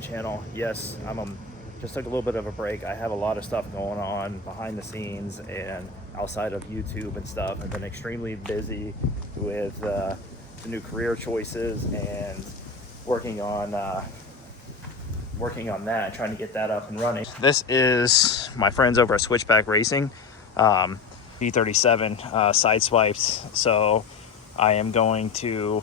channel. Yes, just took a little bit of a break. I have a lot of stuff going on behind the scenes and outside of YouTube and stuff. I've been extremely busy with the new career choices and working on that, trying to get that up and running. This is my friends over at Switchback Racing, G37 side swipes. So I am going to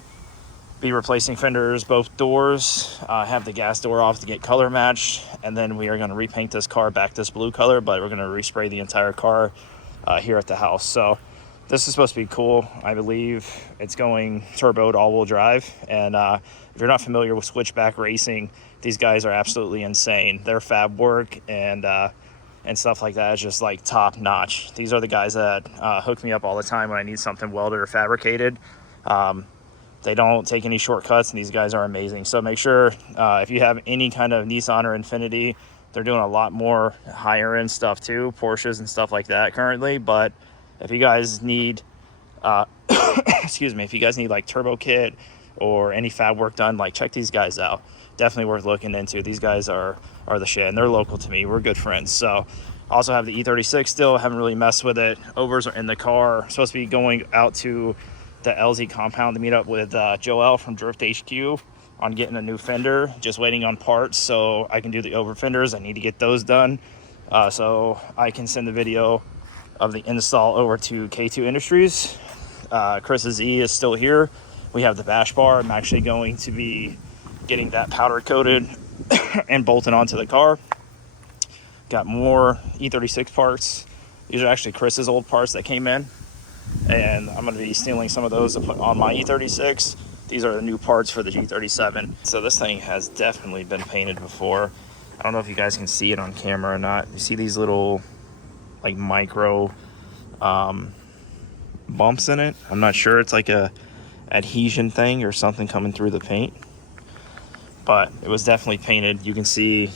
be replacing fenders, both doors, have the gas door off to get color matched, and then we are going to repaint this car back this blue color, but we're going to respray the entire car here at the house. So this is supposed to be cool. I believe it's going turboed all-wheel drive, and if you're not familiar with Switchback Racing, these guys are absolutely insane. Their fab work and stuff like that is just like top notch. These are the guys that hook me up all the time when I need something welded or fabricated. They don't take any shortcuts, and these guys are amazing. So make sure if you have any kind of Nissan or Infiniti, they're doing a lot more higher end stuff too, Porsches and stuff like that currently. But if you guys need excuse me, if you guys need like turbo kit or any fab work done, like check these guys out. Definitely worth looking into. These guys are the shit, and they're local to me. We're good friends. So also have the E36 still, haven't really messed with it. Overs are in the car. Supposed to be going out to the LZ compound to meet up with Joel from Drift HQ on getting a new fender, just waiting on parts so I can do the over fenders. I need to get those done so I can send the video of the install over to K2 Industries. Chris's E is still here. We have the bash bar. I'm actually going to be getting that powder coated and bolting onto the car. Got more E36 parts. These are actually Chris's old parts that came in, and I'm going to be stealing some of those to put on my E36. These are the new parts for the G37. So this thing has definitely been painted before. I don't know if you guys can see it on camera or not. You see these little like micro bumps in it? I'm not sure. It's like a adhesion thing or something coming through the paint, but it was definitely painted. You can see,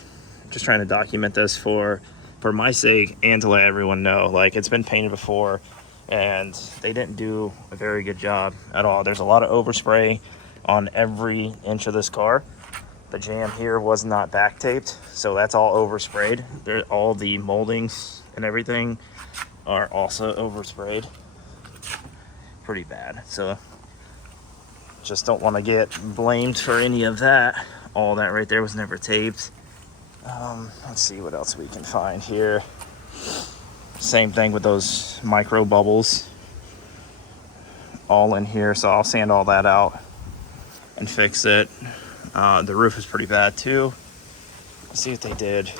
just trying to document this for my sake and to let everyone know, like, it's been painted before and they didn't do a very good job at all. There's a lot of overspray on every inch of this car. The jam here was not back taped, so that's all oversprayed. All the moldings and everything are also oversprayed pretty bad. So just don't want to get blamed for any of that. All that right there was never taped. Let's see what else we can find here. Same thing with those micro bubbles all in here, so I'll sand all that out and fix it. The roof is pretty bad too. Let's see what they did.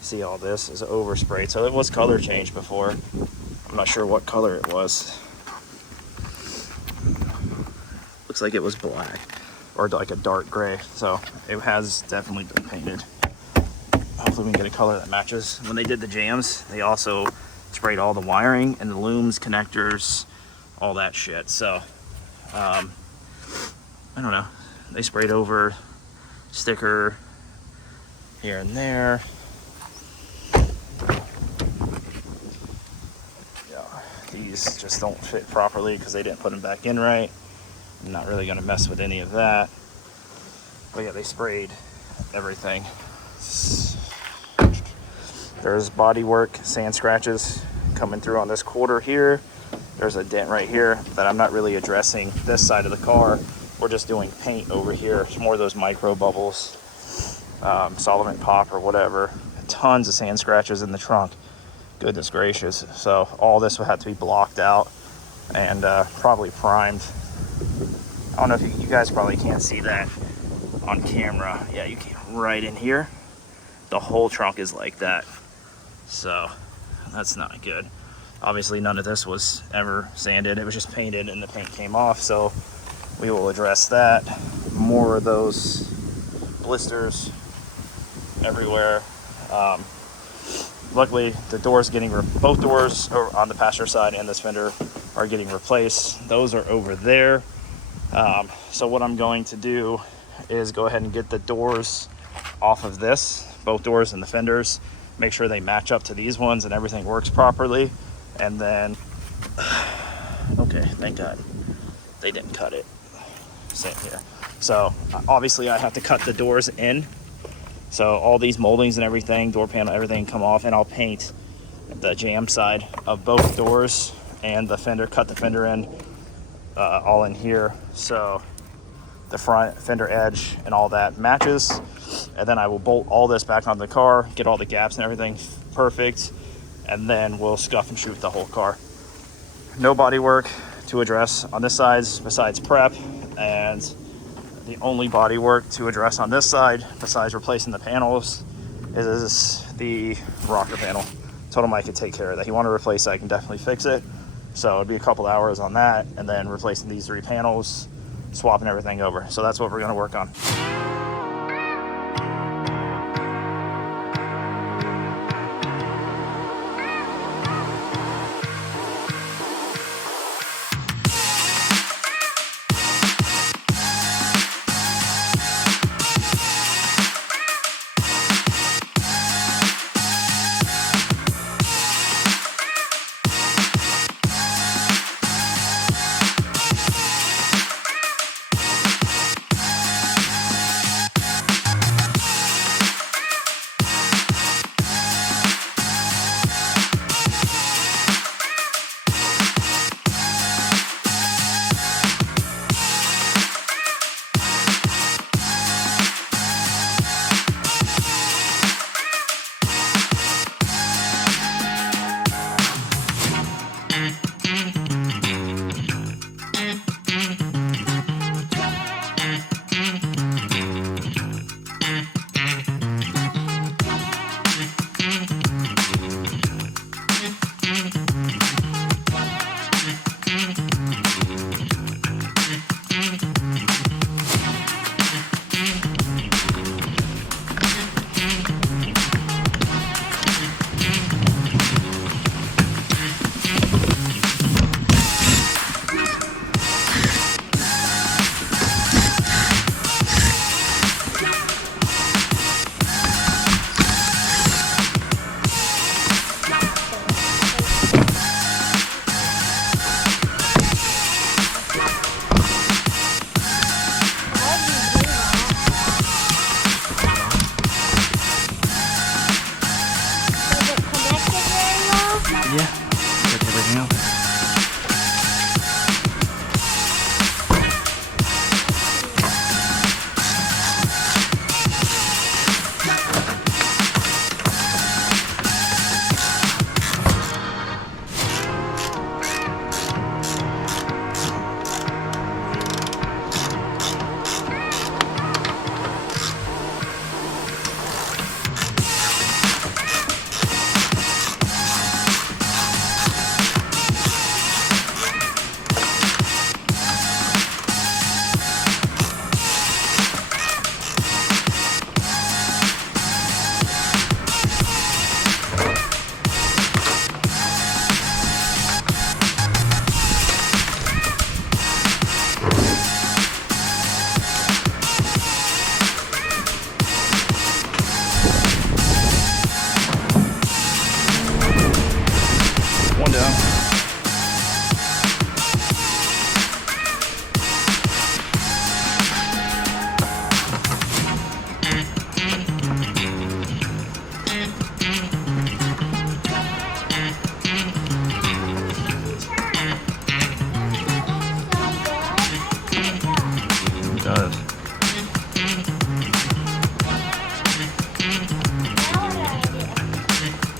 See, all this is oversprayed, so it was color changed before. I'm not sure what color it was. Looks like it was black or like a dark gray, so it has definitely been painted. Hopefully we can get a color that matches. When they did the jams, they also sprayed all the wiring and the looms, connectors, all that shit. So I don't know, they sprayed over sticker here and there. Yeah, these just don't fit properly because they didn't put them back in right. I'm not really going to mess with any of that. But yeah, they sprayed everything. There's body work, sand scratches coming through on this quarter here. There's a dent right here that I'm not really addressing this side of the car. We're just doing paint over here. It's more of those micro bubbles, solvent pop or whatever. Tons of sand scratches in the trunk. Goodness gracious. So all this will have to be blocked out and probably primed. I don't know if you guys probably can't see that on camera. Yeah, you can. Right in here, the whole trunk is like that. So that's not good. Obviously none of this was ever sanded. It was just painted and the paint came off, so we will address that. More of those blisters everywhere. Luckily the doors both doors on the passenger side and this fender are getting replaced. Those are over there. So what I'm going to do is go ahead and get the doors off of this, both doors and the fenders, make sure they match up to these ones and everything works properly. And then, okay, thank God they didn't cut it. Same here. So obviously I have to cut the doors in. So all these moldings and everything, door panel, everything come off, and I'll paint the jam side of both doors and the fender, cut the fender in all in here. So the front fender edge and all that matches. And then I will bolt all this back on the car, get all the gaps and everything perfect. And then we'll scuff and shoot the whole car. No body work to address on this side besides prep, and the only body work to address on this side besides replacing the panels is the rocker panel. Told him I could take care of that. He wanted to replace it, I can definitely fix it. So it'd be a couple hours on that, and then replacing these 3 panels, swapping everything over. So that's what we're gonna work on.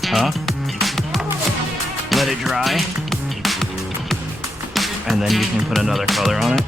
Huh? Let it dry. And then you can put another color on it.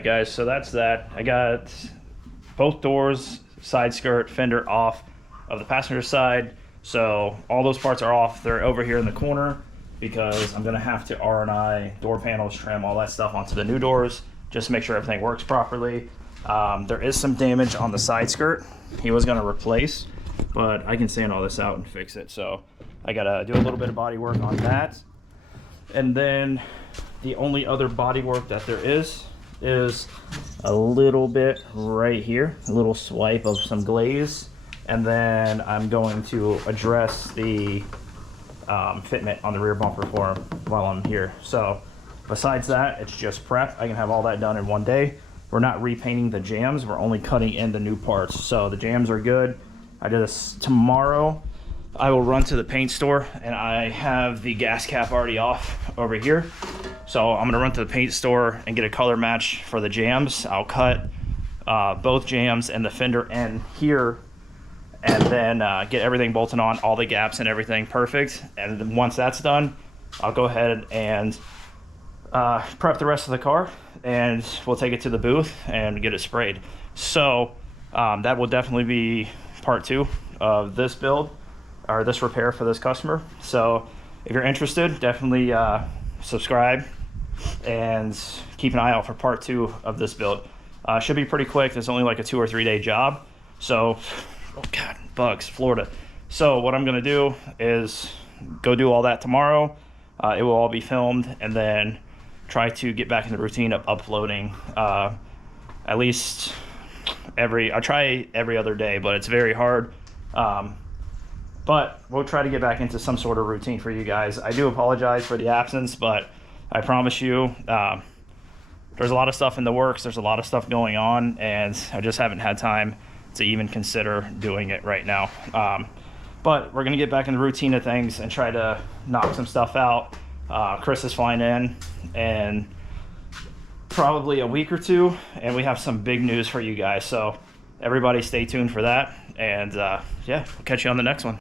right, guys, so that's that. I got both doors, side skirt, fender off of the passenger side. So all those parts are off. They're over here in the corner because I'm gonna have to R&I door panels, trim, all that stuff onto the new doors, just to make sure everything works properly. There is some damage on the side skirt he was gonna replace, but I can sand all this out and fix it. So I gotta do a little bit of body work on that. And then the only other body work that there is a little bit right here, a little swipe of some glaze. And then I'm going to address the fitment on the rear bumper for him while I'm here. So besides that, it's just prep. I can have all that done in one day. We're not repainting the jams, we're only cutting in the new parts. So the jams are good. I did this tomorrow. I will run to the paint store, and I have the gas cap already off over here. So I'm gonna run to the paint store and get a color match for the jams. I'll cut both jams and the fender end here, and then get everything bolted on, all the gaps and everything perfect. And then once that's done, I'll go ahead and prep the rest of the car, and we'll take it to the booth and get it sprayed. So that will definitely be part 2 of this build, or this repair for this customer. So if you're interested, definitely subscribe and keep an eye out for part 2 of this build. Should be pretty quick. It's only like a 2 or 3 day job. So, oh God, bugs, Florida. So what I'm gonna do is go do all that tomorrow. It will all be filmed, and then try to get back in the routine of uploading at least I try every other day, but it's very hard. But we'll try to get back into some sort of routine for you guys. I do apologize for the absence, but I promise you, there's a lot of stuff in the works. There's a lot of stuff going on, and I just haven't had time to even consider doing it right now. But we're gonna get back in the routine of things and try to knock some stuff out. Chris is flying in and probably a week or 2, and we have some big news for you guys. So everybody stay tuned for that. And yeah, we'll catch you on the next one.